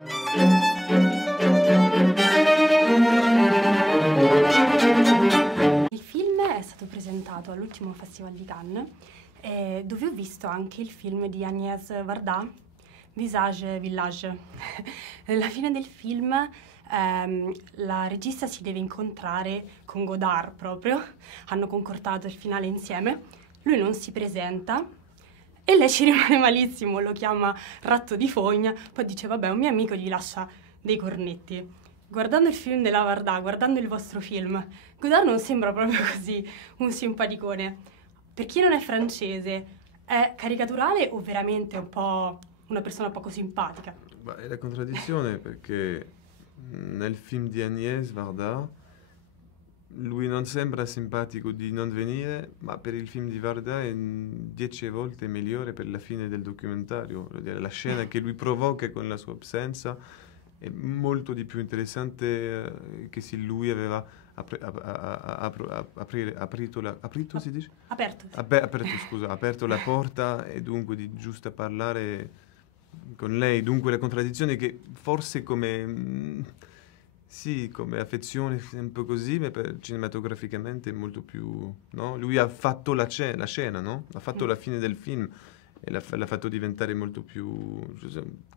Il film è stato presentato all'ultimo Festival di Cannes, dove ho visto anche il film di Agnès Varda, Visage Village. Alla fine del film la regista si deve incontrare con Godard proprio, hanno concordato il finale insieme, lui non si presenta e lei ci rimane malissimo, lo chiama ratto di fogna, poi dice vabbè un mio amico gli lascia dei cornetti. Guardando il film della Varda, guardando il vostro film, Godard non sembra proprio così un simpaticone. Per chi non è francese, è caricaturale o veramente un po' una persona poco simpatica? Beh, è la contraddizione perché nel film di Agnès Varda lui non sembra simpatico di non venire, ma per il film di Varda è 10 volte migliore per la fine del documentario. Voglio dire, la scena che lui provoca con la sua assenza è molto di più interessante che se lui aveva aperto la porta e dunque di giusto parlare con lei. Dunque la contraddizione è che forse come affezione un po' così, ma cinematograficamente è molto più, no? Lui ha fatto la scena, no? Ha fatto la fine del film e l'ha fatto diventare molto più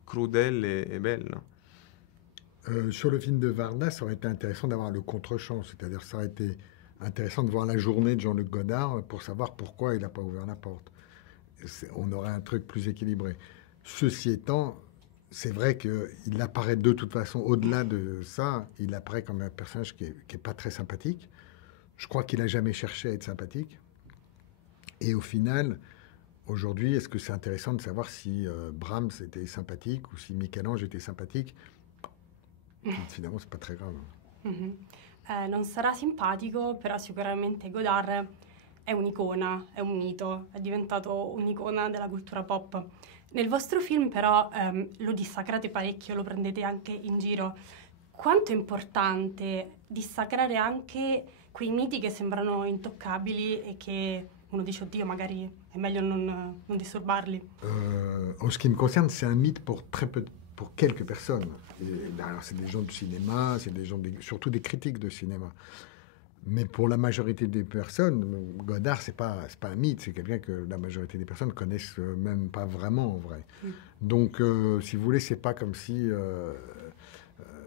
crudele e bella. Sur le film de Varda, ça aurait été intéressant d'avoir le contre-champ, c'est-à-dire ça aurait été intéressant de voir la journée de Jean-Luc Godard pour savoir pourquoi il n'a pas ouvert la porte. On aurait un truc plus équilibré. Ceci étant, c'est vrai qu'il apparaît de toute façon, au-delà de ça, il apparaît comme un personnage qui est pas très sympathique. Je crois qu'il n'a jamais cherché à être sympathique. Et au final, aujourd'hui, est-ce que c'est intéressant de savoir si Brahms était sympathique ou si Michel-Ange était sympathique? Finalement, c'est pas très grave. Non sarà simpatico, però sicuramente Godard è un'icona, è un mito, è diventato un'icona della cultura pop. Nel vostro film però lo dissacrate parecchio, lo prendete anche in giro. Quanto è importante dissacrare anche quei miti che sembrano intoccabili e che uno dice oddio magari è meglio non disturbarli? En ce qui me concerne, c'est un mythe pour pour quelques personnes. Alors c'est des gens du cinéma, c'est des gens, surtout des critiques de cinéma. Mais pour la majorité des personnes, Godard, c'est pas un mythe, c'est quelqu'un que la majorité des personnes connaissent même pas vraiment en vrai. Donc, si vous voulez, c'est pas comme si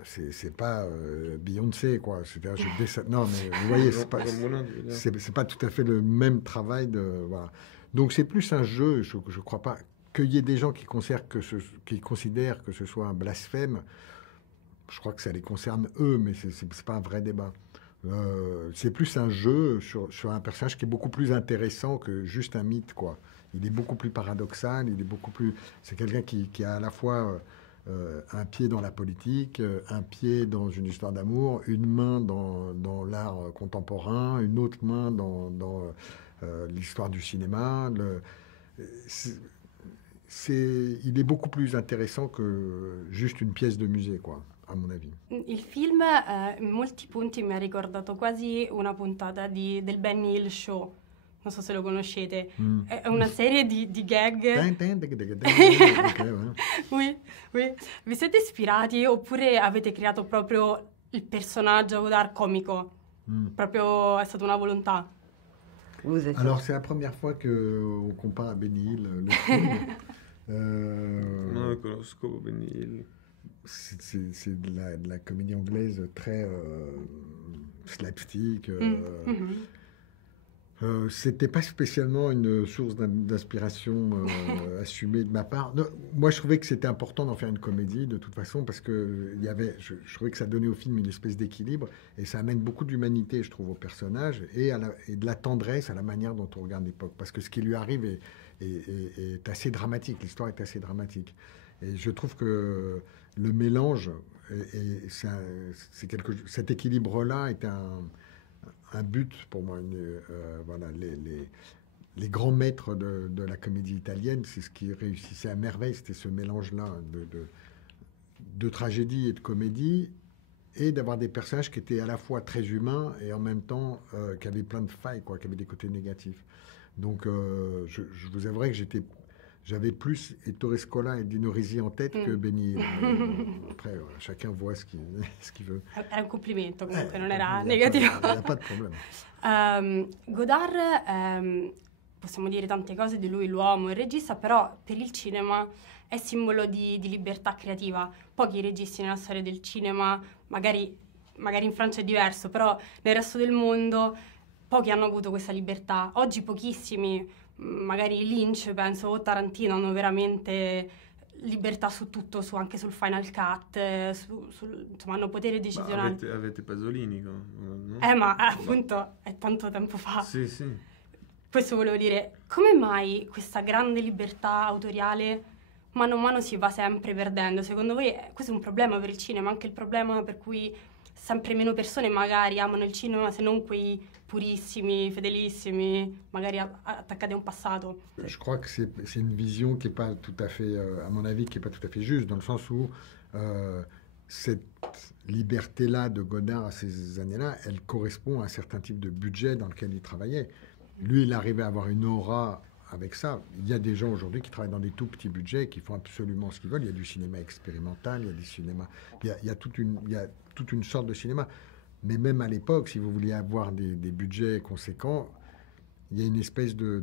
c'est pas Beyoncé, quoi. Non, mais vous voyez, c'est pas tout à fait le même travail de. Voilà. Donc, c'est plus un jeu. Je crois pas qu'il y ait des gens qui considèrent que ce soit un blasphème. Je crois que ça les concerne eux, mais c'est pas un vrai débat. C'est plus un jeu sur un personnage qui est beaucoup plus intéressant que juste un mythe, quoi. Il est beaucoup plus paradoxal, c'est quelqu'un qui a à la fois un pied dans la politique, un pied dans une histoire d'amour, une main dans l'art contemporain, une autre main dans l'histoire du cinéma. Il est beaucoup plus intéressant que juste une pièce de musée, quoi. A mon avis. Il film in molti punti mi ha ricordato quasi una puntata del Benny Hill Show, non so se lo conoscete, è una serie di gag. Oui, oui. Vi siete ispirati oppure avete creato proprio il personaggio Godard comico? Proprio è stata una volontà? Alors c'est la première fois qu'on compare à Benny Hill le film. Non lo conosco Benny Hill. C'est de la comédie anglaise très slapstick. C'était pas spécialement une source d'inspiration assumée de ma part. Non, moi, je trouvais que c'était important d'en faire une comédie, de toute façon, parce que je trouvais que ça donnait au film une espèce d'équilibre, et ça amène beaucoup d'humanité, je trouve, au personnage, et de la tendresse à la manière dont on regarde l'époque. Parce que ce qui lui arrive est assez dramatique, l'histoire est assez dramatique. Et je trouve que le mélange, cet équilibre-là est un but pour moi. Voilà, les grands maîtres de la comédie italienne, c'est ce qui réussissait à merveille, c'était ce mélange-là de tragédie et de comédie, et d'avoir des personnages qui étaient à la fois très humains et en même temps qui avaient plein de failles, quoi, qui avaient des côtés négatifs. Donc je vous avouerai que j'avais plus Ettore Scola et Dino Risi en tête que Benny Hill. Après, chacun voit ce qu'il veut. Era un complimento, comunque, non era negativo. Il n'y a pas de problème. Godard, possiamo dire tante cose di lui, l'uomo, il regista, però per il cinema è simbolo di libertà creativa. Pochi registi nella storia del cinema, magari in Francia è diverso, però nel resto del mondo pochi hanno avuto questa libertà. Oggi pochissimi, magari Lynch, penso, o Tarantino, hanno veramente libertà su tutto, anche sul Final Cut, insomma, hanno potere decisionale. Avete Pasolini, no? Ma appunto è tanto tempo fa. Sì, sì. Questo volevo dire, come mai questa grande libertà autoriale mano a mano si va sempre perdendo? Secondo voi questo è un problema per il cinema, anche il problema per cui sempre meno persone magari amano il cinema, se non quei purissimi, fedelissimi, magari attaccati a un passato? Je crois que c'est une vision qui n'est pas tout à fait, à mon avis, qui n'est pas tout à fait juste, dans le sens où cette liberté-là de Godard à ces années-là, elle correspond à un certain type de budget dans lequel il travaillait. Lui, il arrivait à avoir une aura avec ça. Il y a des gens aujourd'hui qui travaillent dans des tout petits budgets, qui font absolument ce qu'ils veulent. Il y a du cinéma expérimental, il y a du cinéma... Il y a toute une sorte de cinéma. Mais même à l'époque, si vous vouliez avoir des budgets conséquents, il y a une espèce de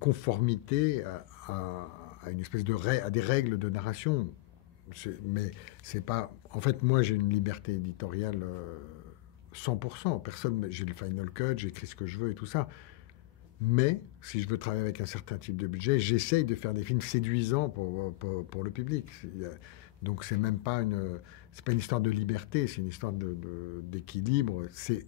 conformité à une espèce à des règles de narration. Mais c'est pas... En fait, moi, j'ai une liberté éditoriale 100%. J'ai le final cut, j'écris ce que je veux et tout ça. Mais si je veux travailler avec un certain type de budget, j'essaye de faire des films séduisants pour le public. Donc c'est même pas une histoire de liberté, c'est une histoire d'équilibre. C'est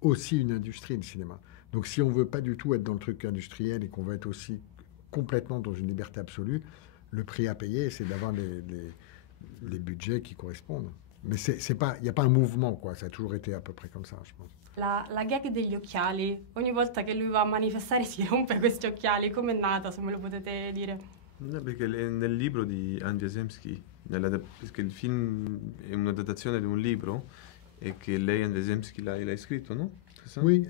aussi une industrie, le cinéma. Donc si on veut pas du tout être dans le truc industriel et qu'on veut être aussi complètement dans une liberté absolue, le prix à payer, c'est d'avoir les budgets qui correspondent. Mais il n'y a pas un mouvement, quoi. Ça a toujours été à peu près comme ça, je pense. La gag degli occhiali, ogni volta che lui va a manifestare si rompe questi occhiali, com'è nata, se me lo potete dire? No, perché nel libro di Andy Zemsky, perché il film è una datazione di un libro et que lei, Andy Zemsky, l'a scritto, non? Ça? Oui,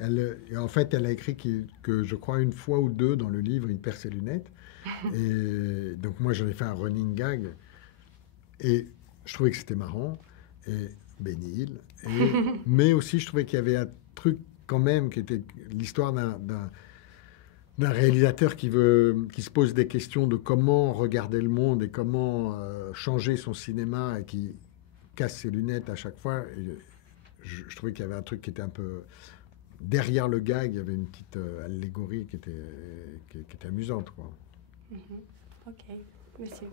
en fait, elle a écrit que je crois une fois ou deux dans le livre, il perd ses lunettes. Et donc moi, j'en ai fait un running gag. Et je trouvais que c'était marrant. Et Benny Hill. Mais aussi, je trouvais qu'il y avait un truc quand même qui était l'histoire d'un réalisateur qui se pose des questions de comment regarder le monde et comment changer son cinéma et qui casse ses lunettes à chaque fois. Et je trouvais qu'il y avait un truc qui était un peu... Derrière le gag, il y avait une petite allégorie qui était amusante, quoi. Ok, merci.